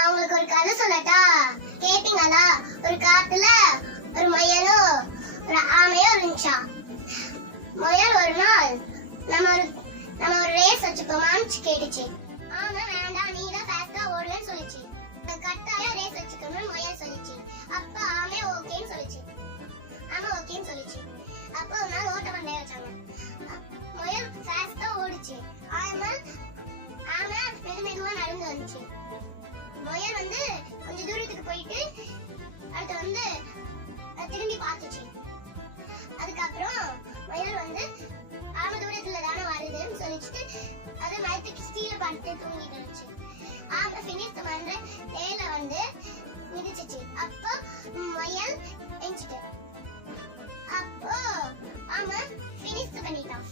நான் உங்களுக்கு ஒரு கதை சொல்லட்டா? கேப்பீங்களா? ஒரு காட்டுல ஒரு முயலும் ஒரு ஆமையும் இருந்துச்சா. முயல் ஒரு நாள் நம்ம ஒரு ரேஸ் வச்சுக்கோமான்னு கேட்டுச்சு. ஆமை வேண்டாம், நீ தான் ஃபாஸ்டா ஓடுன்னு சொல்லிச்சு. கட்டாயம் ரேஸ் வச்சுக்கணும்னு முயல் சொல்லிச்சு. அப்ப ஆமை ஓகேன்னு சொல்லிச்சு. அப்ப ஒரு நாள் ஓட்ட பந்தயம் வச்சாங்க. முயல் ஃபாஸ்டா ஓடுச்சு. ஆமை மெதுவா நடந்து வந்துச்சு. முயல் கொஞ்சம் தூரத்துக்கு போயிட்டு அடுத்து திரும்பி பார்த்துச்சு. அதுக்கப்புறம் முயல் ஆமை தூரத்துல தானே வருதுன்னு சொல்லிச்சுட்டு அது மரத்துக்கு ஸ்டீல படுத்து தூங்கிட்டு இருந்துச்சு. ஆமை பினிஷ் பண்ற தேயில மிதிச்சிச்சு. அப்போ முயல் எஞ்சிட்டு. அப்போ ஆமை பினிஷ் பண்ணிட்டான்.